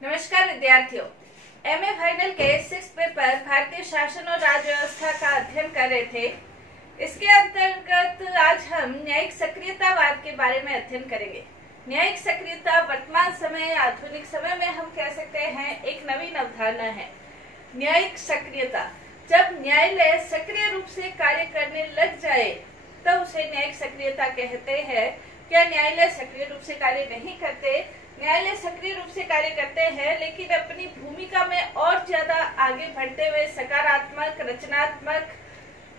नमस्कार विद्यार्थियों, MA final के 6 पेपर भारतीय शासन और राज्य व्यवस्था का अध्ययन कर रहे थे। इसके अंतर्गत आज हम न्यायिक सक्रियतावाद के बारे में अध्ययन करेंगे। न्यायिक सक्रियता वर्तमान समय आधुनिक समय में हम कह सकते हैं एक नवीन अवधारणा है। न्यायिक सक्रियता, जब न्यायालय सक्रिय रूप से कार्य करने लग जाए तब उसे न्यायिक सक्रियता कहते हैं। क्या न्यायालय सक्रिय रूप से कार्य नहीं करते? न्यायालय सक्रिय रूप से कार्य करते हैं, लेकिन अपनी भूमिका में और ज्यादा आगे बढ़ते हुए सकारात्मक, रचनात्मक,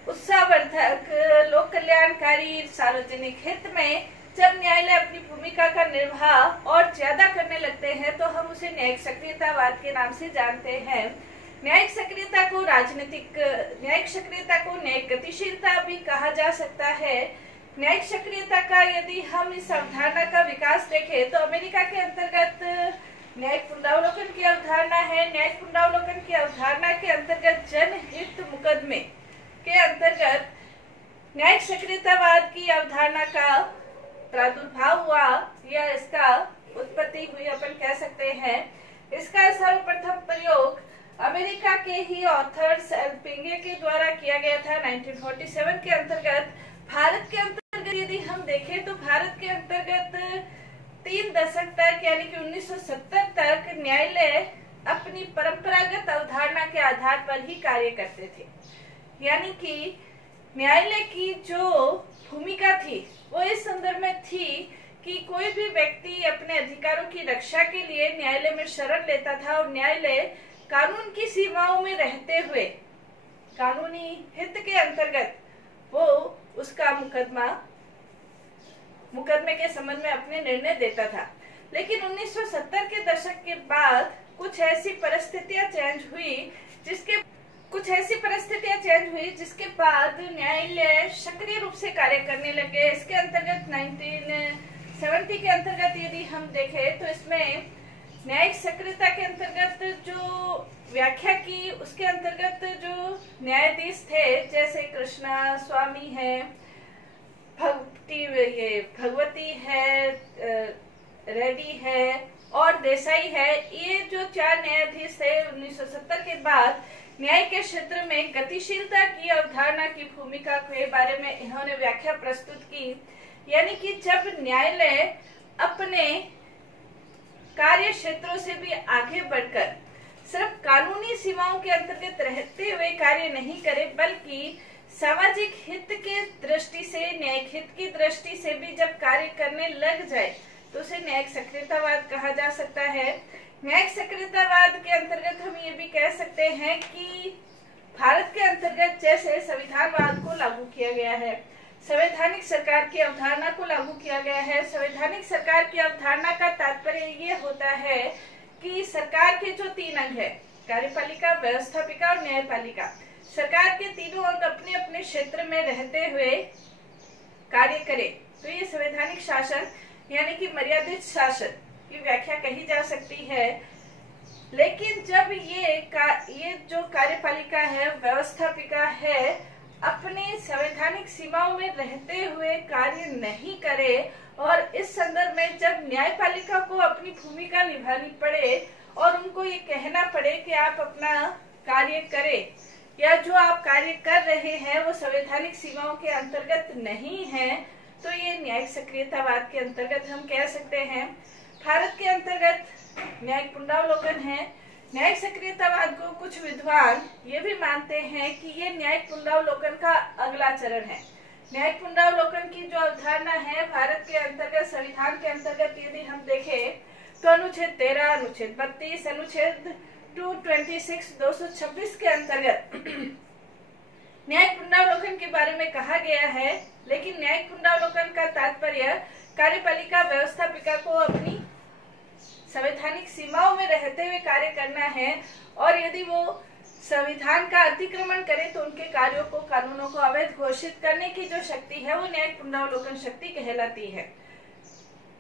उत्साहवर्धक, लोक कल्याणकारी, सार्वजनिक हित में जब न्यायालय अपनी भूमिका का निर्वाह और ज्यादा करने लगते हैं तो हम उसे न्यायिक सक्रियतावाद के नाम से जानते हैं। न्यायिक सक्रियता को न्यायिक गतिशीलता भी कहा जा सकता है। न्यायिक सक्रियता का यदि हम इस अवधारणा का विकास देखें तो अमेरिका के अंतर्गत न्यायिक पुनरावलोकन की अवधारणा है। न्यायिक पुनरावलोकन की अवधारणा के अंतर्गत जनहित मुकदमे के अंतर्गत न्यायिक सक्रियतावाद की अवधारणा का प्रादुर्भाव हुआ या इसका उत्पत्ति हुई अपन कह सकते हैं। इसका सर्वप्रथम प्रयोग अमेरिका के ही ऑथर्स एल्पिंगे के द्वारा किया गया था 1947 के अंतर्गत। भारत के अंतर्गत यदि हम देखें तो भारत के अंतर्गत 3 दशक तक यानी कि 1970 तक न्यायालय अपनी परंपरागत अवधारणा के आधार पर ही कार्य करते थे। यानी कि न्यायालय की जो भूमिका थी वो इस संदर्भ में थी कि कोई भी व्यक्ति अपने अधिकारों की रक्षा के लिए न्यायालय में शरण लेता था और न्यायालय कानून की सीमाओं में रहते हुए कानूनी हित के अंतर्गत वो उसका मुकदमे के संबंध में अपने निर्णय देता था। लेकिन 1970 के दशक के बाद कुछ ऐसी परिस्थितियां चेंज हुई जिसके बाद न्यायालय सक्रिय रूप से कार्य करने लगे। इसके अंतर्गत 1970 के अंतर्गत यदि हम देखें तो इसमें न्यायिक सक्रियता के अंतर्गत जो व्याख्या की उसके अंतर्गत जो न्यायाधीश थे जैसे कृष्णा स्वामी है, भगवती है, रेड्डी है और देसाई है, ये जो 4 न्यायाधीश थे 1970 के बाद न्याय के क्षेत्र में गतिशीलता की अवधारणा की भूमिका के बारे में इन्होंने व्याख्या प्रस्तुत की। यानी कि जब न्यायालय अपने कार्य क्षेत्रों से भी आगे बढ़कर सिर्फ कानूनी सीमाओं के अंतर्गत रहते हुए कार्य नहीं करे, बल्कि सामाजिक हित के दृष्टि से, न्यायिक हित की दृष्टि से भी जब कार्य करने लग जाए तो उसे न्यायिक सक्रियतावाद कहा जा सकता है। न्यायिक सक्रियतावाद के अंतर्गत हम ये भी कह सकते हैं कि भारत के अंतर्गत जैसे संविधानवाद को लागू किया गया है, संवैधानिक सरकार की अवधारणा को लागू किया गया है। संवैधानिक सरकार की अवधारणा का तात्पर्य ये होता है कि सरकार के जो 3 अंग है, कार्यपालिका, व्यवस्थापिका और न्यायपालिका, सरकार के तीनों अंग अपने अपने क्षेत्र में रहते हुए कार्य करे तो ये संवैधानिक शासन यानी कि मर्यादित शासन की व्याख्या कही जा सकती है। लेकिन जब ये जो कार्यपालिका है, व्यवस्थापिका है, अपने संवैधानिक सीमाओं में रहते हुए कार्य नहीं करे और इस संदर्भ में जब न्यायपालिका को अपनी भूमिका निभानी पड़े और उनको ये कहना पड़े कि आप अपना कार्य करें या जो आप कार्य कर रहे हैं वो संवैधानिक सीमाओं के अंतर्गत नहीं है, तो ये न्यायिक सक्रियतावाद के अंतर्गत हम कह सकते हैं। भारत के अंतर्गत न्यायिक पुनरावलोकन है। न्यायिक सक्रियतावाद को कुछ विद्वान ये भी मानते हैं कि ये न्यायिक पुनरावलोकन का अगला चरण है। न्यायिक पुनरावलोकन की जो अवधारणा है भारत के अंतर्गत, संविधान के अंतर्गत यदि हम देखें तो अनुच्छेद 13, अनुच्छेद 32, अनुच्छेद 226, 226 के अंतर्गत न्यायिक पुनरावलोकन के बारे में कहा गया है। लेकिन न्यायिक पुनरावलोकन का तात्पर्य कार्यपालिका, व्यवस्थापिका को अपनी संवैधानिक सीमाओं में रहते हुए कार्य करना है और यदि वो संविधान का अतिक्रमण करे तो उनके कार्यों को, कानूनों को अवैध घोषित करने की जो शक्ति है वो न्यायिक पुनरावलोकन शक्ति कहलाती है।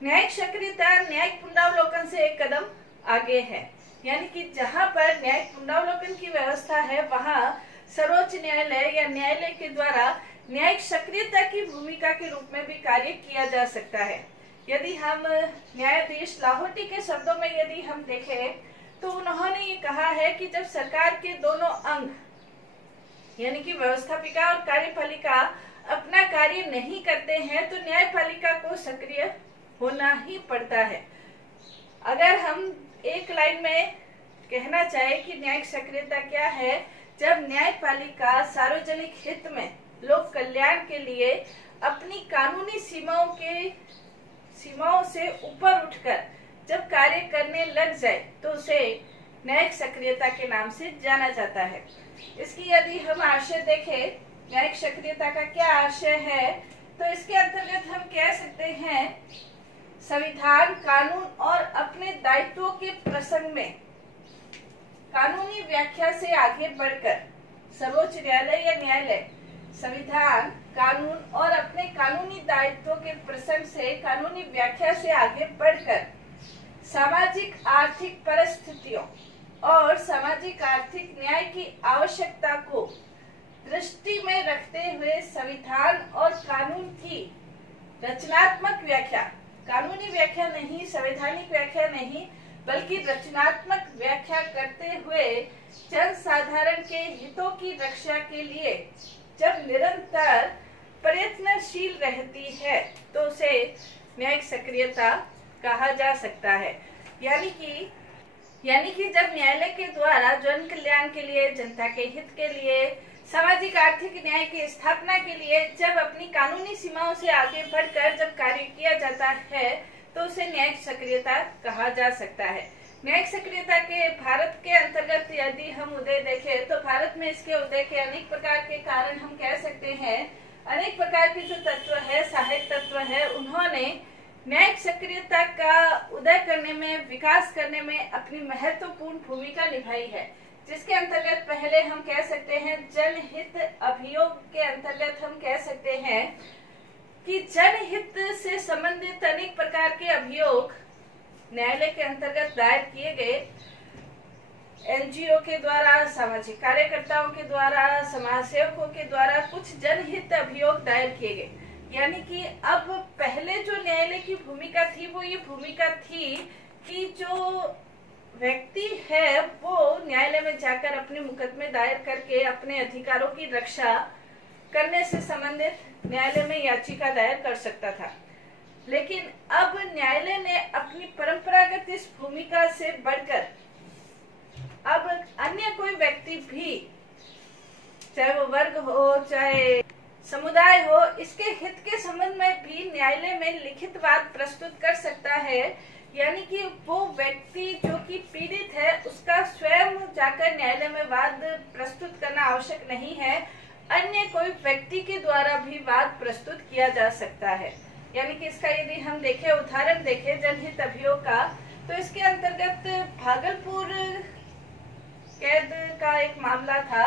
न्यायिक सक्रियता न्यायिक पुनरावलोकन से एक कदम आगे है। यानी कि जहां पर न्यायिक पुनरावलोकन की व्यवस्था है वहां सर्वोच्च न्यायालय या न्यायालय के द्वारा न्यायिक सक्रियता की भूमिका के रूप में भी कार्य किया जा सकता है। यदि हम न्यायाधीश लाहोटी के शब्दों में यदि हम देखें तो उन्होंने ये कहा है कि जब सरकार के दोनों अंग यानी कि व्यवस्थापिका और कार्यपालिका अपना कार्य नहीं करते हैं तो न्यायपालिका को सक्रिय होना ही पड़ता है। अगर हम एक लाइन में कहना चाहे कि न्यायिक सक्रियता क्या है, जब न्यायपालिका सार्वजनिक हित में लोक कल्याण के लिए अपनी कानूनी सीमाओं से ऊपर उठकर जब कार्य करने लग जाए तो उसे न्यायिक सक्रियता के नाम से जाना जाता है। इसकी यदि हम आशय देखें, न्यायिक सक्रियता का क्या आशय है, तो इसके अंतर्गत हम कह सकते हैं संविधान, कानून और अपने दायित्वों के प्रसंग में कानूनी व्याख्या से आगे बढ़कर सर्वोच्च न्यायालय या न्यायालय संविधान, कानून और अपने कानूनी दायित्वों के प्रसंग से कानूनी व्याख्या से आगे बढ़कर सामाजिक आर्थिक परिस्थितियों और सामाजिक आर्थिक न्याय की आवश्यकता को दृष्टि में रखते हुए संविधान और कानून की रचनात्मक व्याख्या, कानूनी व्याख्या नहीं, संवैधानिक व्याख्या नहीं, बल्कि रचनात्मक व्याख्या करते हुए जन साधारण के हितों की रक्षा के लिए जब निरंतर प्रयत्नशील रहती है तो उसे न्यायिक सक्रियता कहा जा सकता है। यानी कि जब न्यायालय के द्वारा जन कल्याण के लिए, जनता के हित के लिए, सामाजिक आर्थिक न्याय की स्थापना के लिए जब अपनी कानूनी सीमाओं से आगे बढ़कर जब कार्य किया जाता है तो उसे न्यायिक सक्रियता कहा जा सकता है। न्यायिक सक्रियता के भारत के अंतर्गत यदि हम उदय देखें तो भारत में इसके उदय के अनेक प्रकार के कारण हम कह सकते हैं, अनेक प्रकार के जो तत्व है, सहायक तत्व है, उन्होंने न्यायिक सक्रियता का उदय करने में, विकास करने में अपनी महत्वपूर्ण भूमिका निभाई है। जिसके अंतर्गत पहले हम कह सकते हैं जनहित अभियोग के अंतर्गत हम कह सकते हैं कि जनहित से संबंधित अनेक प्रकार के अभियोग न्यायालय के अंतर्गत दायर किए गए। एनजीओ के द्वारा, सामाजिक कार्यकर्ताओं के द्वारा, समाज सेवकों के द्वारा कुछ जनहित अभियोग दायर किए गए। यानी कि अब पहले जो न्यायालय की भूमिका थी वो ये भूमिका थी कि जो व्यक्ति है वो न्यायालय में जाकर अपने मुकदमे दायर करके अपने अधिकारों की रक्षा करने से संबंधित न्यायालय में याचिका दायर कर सकता था। लेकिन अब न्यायालय ने अपनी परंपरागत इस भूमिका से बढ़कर अब अन्य कोई व्यक्ति भी, चाहे वो वर्ग हो, चाहे समुदाय हो, इसके हित के संबंध में भी न्यायालय में लिखित वाद प्रस्तुत कर सकता है। यानी कि वो व्यक्ति जो कि पीड़ित है उसका स्वयं जाकर न्यायालय में वाद प्रस्तुत करना आवश्यक नहीं है, अन्य कोई व्यक्ति के द्वारा भी वाद प्रस्तुत किया जा सकता है। यानी कि इसका यदि हम देखें, उदाहरण देखें जनहित अभियोग का, तो इसके अंतर्गत भागलपुर कैद का एक मामला था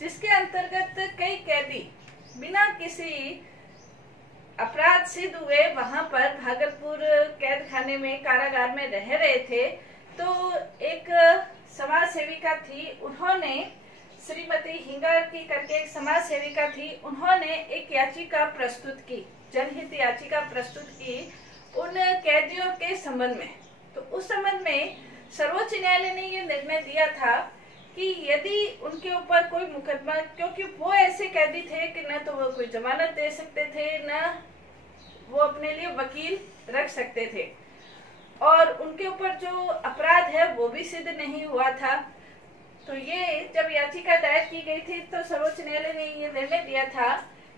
जिसके अंतर्गत कई कैदी बिना किसी अपराध सिद्ध हुए वहां पर भागलपुर कैद खाने में, कारागार में रह रहे थे। तो एक समाज सेविका थी, उन्होंने श्रीमती हिंगारकी करके एक समाज सेविका थी, उन्होंने एक याचिका प्रस्तुत की, जनहित याचिका प्रस्तुत की उन कैदियों के संबंध में। तो उस संबंध में सर्वोच्च न्यायालय ने ये निर्णय दिया था कि यदि उनके ऊपर कोई मुकदमा, क्योंकि वो ऐसे कैदी थे कि न तो वो कोई जमानत दे सकते थे, न वो अपने लिए वकील रख सकते थे, और उनके ऊपर जो अपराध है वो भी सिद्ध नहीं हुआ था। तो ये जब याचिका दायर की गई थी तो सर्वोच्च न्यायालय ने ये निर्णय दिया था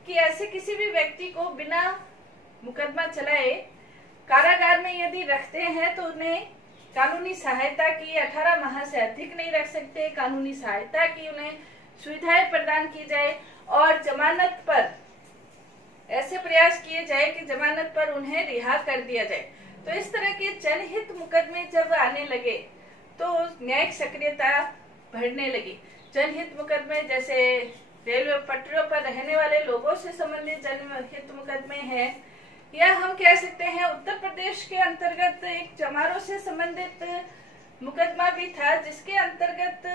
कि ऐसे किसी भी व्यक्ति को बिना मुकदमा चलाए कारागार में यदि रखते हैं तो उन्हें कानूनी सहायता की 18 माह से अधिक नहीं रख सकते, कानूनी सहायता की उन्हें सुविधाएं प्रदान की जाए, और जमानत पर ऐसे प्रयास किए जाए कि जमानत पर उन्हें रिहा कर दिया जाए। तो इस तरह के जनहित मुकदमे जब आने लगे तो न्यायिक सक्रियता बढ़ने लगी। जनहित मुकदमे जैसे रेलवे पटरियों पर रहने वाले लोगों से संबंधित जनहित मुकदमे हैं, या हम कह सकते हैं उत्तर प्रदेश के अंतर्गत एक चमारों से संबंधित मुकदमा भी था जिसके अंतर्गत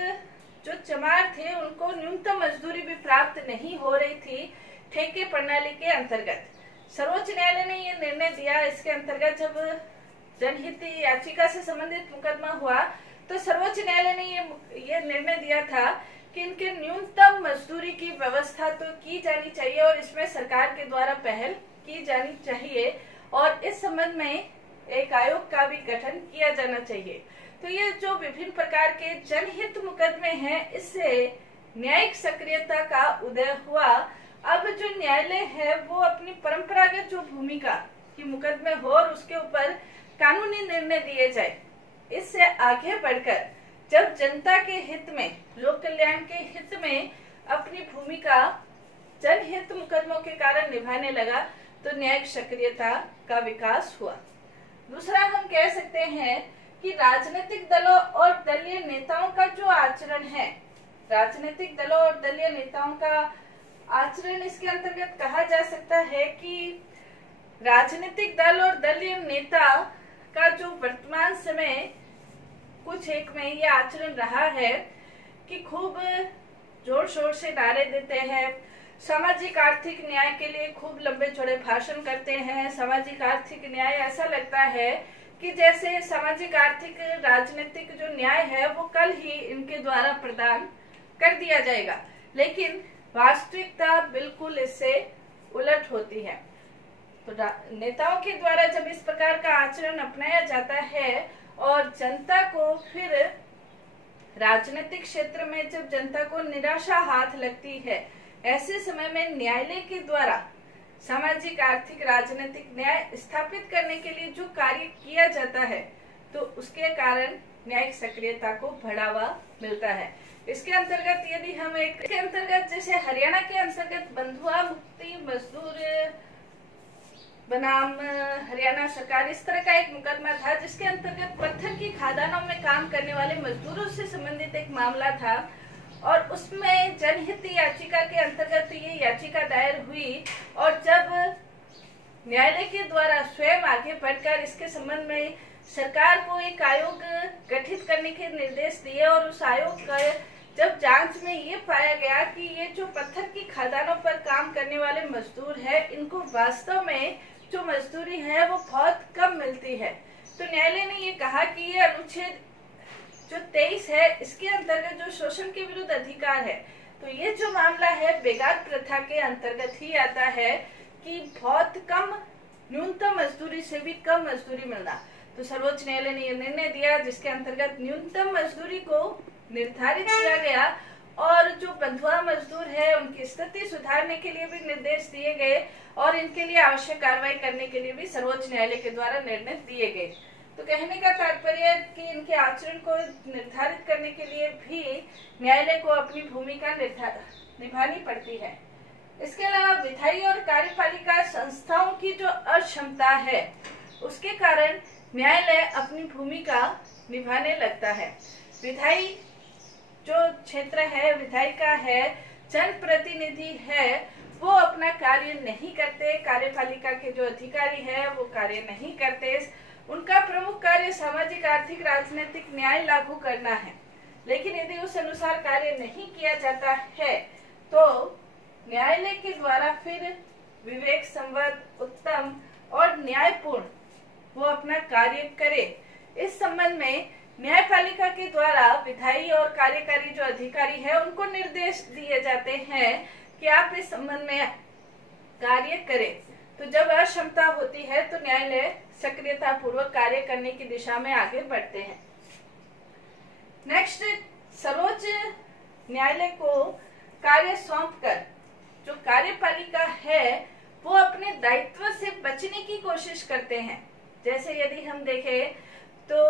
जो चमार थे उनको न्यूनतम मजदूरी भी प्राप्त नहीं हो रही थी ठेके प्रणाली के अंतर्गत। सर्वोच्च न्यायालय ने ये निर्णय दिया, इसके अंतर्गत जब जनहित याचिका से संबंधित मुकदमा हुआ तो सर्वोच्च न्यायालय ने ये निर्णय दिया था कि इनके न्यूनतम मजदूरी की व्यवस्था तो की जानी चाहिए और इसमें सरकार के द्वारा पहल की जानी चाहिए और इस संबंध में एक आयोग का भी गठन किया जाना चाहिए। तो ये जो विभिन्न प्रकार के जनहित मुकदमे हैं, इससे न्यायिक सक्रियता का उदय हुआ। अब जो न्यायालय है वो अपनी परंपरागत जो भूमिका की मुकदमे हो और उसके ऊपर कानूनी निर्णय दिए जाए, इससे आगे बढ़कर जब जनता के हित में, लोक कल्याण के हित में अपनी भूमिका जनहित मुकदमों के कारण निभाने लगा तो न्यायिक सक्रियता का विकास हुआ। दूसरा हम कह सकते हैं कि राजनीतिक दलों और दलीय नेताओं का जो आचरण है, राजनीतिक दलों और दलीय नेताओं का आचरण, इसके अंतर्गत कहा जा सकता है कि राजनीतिक दल और दलीय नेता का जो वर्तमान समय कुछ एक में ये आचरण रहा है कि खूब जोर शोर से नारे देते हैं, सामाजिक आर्थिक न्याय के लिए खूब लंबे चौड़े भाषण करते हैं। सामाजिक आर्थिक न्याय, ऐसा लगता है कि जैसे सामाजिक आर्थिक राजनीतिक जो न्याय है वो कल ही इनके द्वारा प्रदान कर दिया जाएगा, लेकिन वास्तविकता बिल्कुल इससे उलट होती है। तो नेताओं के द्वारा जब इस प्रकार का आचरण अपनाया जाता है और जनता को फिर राजनीतिक क्षेत्र में जब जनता को निराशा हाथ लगती है, ऐसे समय में न्यायालय के द्वारा सामाजिक आर्थिक राजनीतिक न्याय स्थापित करने के लिए जो कार्य किया जाता है तो उसके कारण न्यायिक सक्रियता को बढ़ावा मिलता है। इसके अंतर्गत यदि हम इसके अंतर्गत जैसे हरियाणा के अंतर्गत बंधुआ मुक्ति मजदूर बनाम हरियाणा सरकार, इस तरह का एक मुकदमा था जिसके अंतर्गत पत्थर की खदानों में काम करने वाले मजदूरों से संबंधित एक मामला था और उसमें जनहित याचिका के अंतर्गत ये याचिका दायर हुई और जब न्यायालय के द्वारा स्वयं आगे बढ़कर इसके संबंध में सरकार को एक आयोग गठित करने के निर्देश दिए और उस आयोग का जब जांच में ये पाया गया कि ये जो पत्थर की खदानों पर काम करने वाले मजदूर है, इनको वास्तव में जो मजदूरी है वो बहुत कम मिलती है, तो न्यायालय ने ये कहा कि ये अनुच्छेद जो 23 है इसके अंतर्गत जो शोषण के विरुद्ध अधिकार है, तो ये जो मामला है बेगार प्रथा के अंतर्गत ही आता है कि बहुत कम, न्यूनतम मजदूरी से भी कम मजदूरी मिलना। तो सर्वोच्च न्यायालय ने यह निर्णय दिया जिसके अंतर्गत न्यूनतम मजदूरी को निर्धारित किया गया और जो बंधुआ मजदूर है उनकी स्थिति सुधारने के लिए भी निर्देश दिए गए और इनके लिए आवश्यक कार्रवाई करने के लिए भी सर्वोच्च न्यायालय के द्वारा निर्णय दिए गए। तो कहने का तात्पर्य कि इनके आचरण को निर्धारित करने के लिए भी न्यायालय को अपनी भूमिका निभानी पड़ती है। इसके अलावा विधायी और कार्यपालिका संस्थाओं की जो अक्षमता है उसके कारण न्यायालय अपनी भूमिका निभाने लगता है। विधायी जो क्षेत्र है, विधायिका है, जनप्रतिनिधि है, वो अपना कार्य नहीं करते, कार्यपालिका के जो अधिकारी है वो कार्य नहीं करते। उनका प्रमुख कार्य सामाजिक आर्थिक राजनीतिक न्याय लागू करना है, लेकिन यदि उस अनुसार कार्य नहीं किया जाता है तो न्यायालय के द्वारा फिर विवेक संवत उत्तम और न्यायपूर्ण वो अपना कार्य करे। इस संबंध में न्यायपालिका के द्वारा विधायी और कार्यकारी जो अधिकारी है उनको निर्देश दिए जाते हैं कि आप इस संबंध में कार्य करें। तो जब अक्षमता होती है तो न्यायालय सक्रियता पूर्वक कार्य करने की दिशा में आगे बढ़ते हैं। नेक्स्ट, सर्वोच्च न्यायालय को कार्य सौंपकर जो कार्यपालिका है वो अपने दायित्व से बचने की कोशिश करते हैं। जैसे यदि हम देखें तो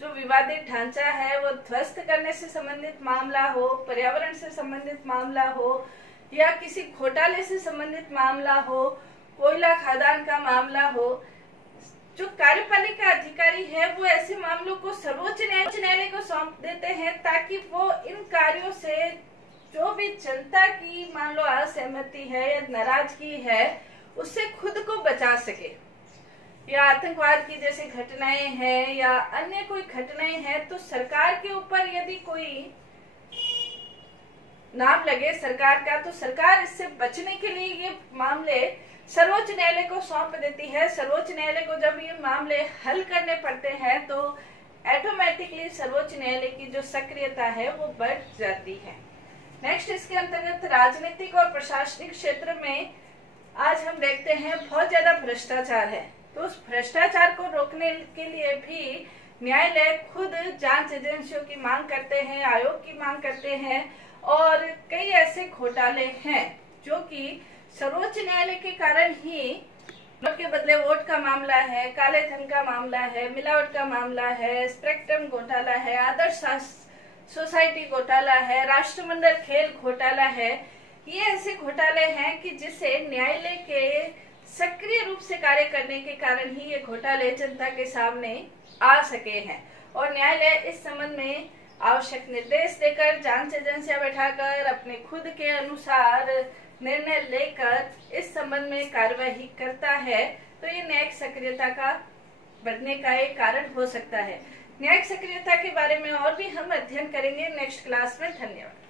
जो विवादित ढांचा है वो ध्वस्त करने से संबंधित मामला हो, पर्यावरण से संबंधित मामला हो या किसी घोटाले से संबंधित मामला हो, कोयला खदान का मामला हो, जो कार्यपालिका अधिकारी है वो ऐसे मामलों को सर्वोच्च न्यायालय को सौंप देते हैं ताकि वो इन कार्यों से जो भी जनता की मान लो असहमति है या नाराजगी है उससे खुद को बचा सके। या आतंकवाद की जैसे घटनाएं हैं या अन्य कोई घटनाएं हैं तो सरकार के ऊपर यदि कोई नाम लगे सरकार का, तो सरकार इससे बचने के लिए ये मामले सर्वोच्च न्यायालय को सौंप देती है। सर्वोच्च न्यायालय को जब ये मामले हल करने पड़ते हैं तो ऑटोमेटिकली सर्वोच्च न्यायालय की जो सक्रियता है वो बढ़ जाती है। नेक्स्ट, इसके अंतर्गत राजनीतिक और प्रशासनिक क्षेत्र में आज हम देखते हैं बहुत ज्यादा भ्रष्टाचार है। तो उस भ्रष्टाचार को रोकने के लिए भी न्यायालय खुद जांच एजेंसियों की मांग करते हैं, आयोग की मांग करते हैं, और कई ऐसे घोटाले हैं जो कि सर्वोच्च न्यायालय के कारण ही, नोट के बदले वोट का मामला है, काले धन का मामला है, मिलावट का मामला है, स्पेक्ट्रम घोटाला है, आदर्श सोसाइटी घोटाला है, राष्ट्रमंडल खेल घोटाला है। ये ऐसे घोटाले हैं कि जिसे न्यायालय के सक्रिय रूप से कार्य करने के कारण ही ये घोटाले जनता के सामने आ सके हैं, और न्यायालय इस संबंध में आवश्यक निर्देश देकर, जांच एजेंसियां बैठाकर, अपने खुद के अनुसार निर्णय लेकर इस संबंध में कार्यवाही करता है। तो ये न्यायिक सक्रियता का बढ़ने का एक कारण हो सकता है। न्यायिक सक्रियता के बारे में और भी हम अध्ययन करेंगे नेक्स्ट क्लास में। धन्यवाद।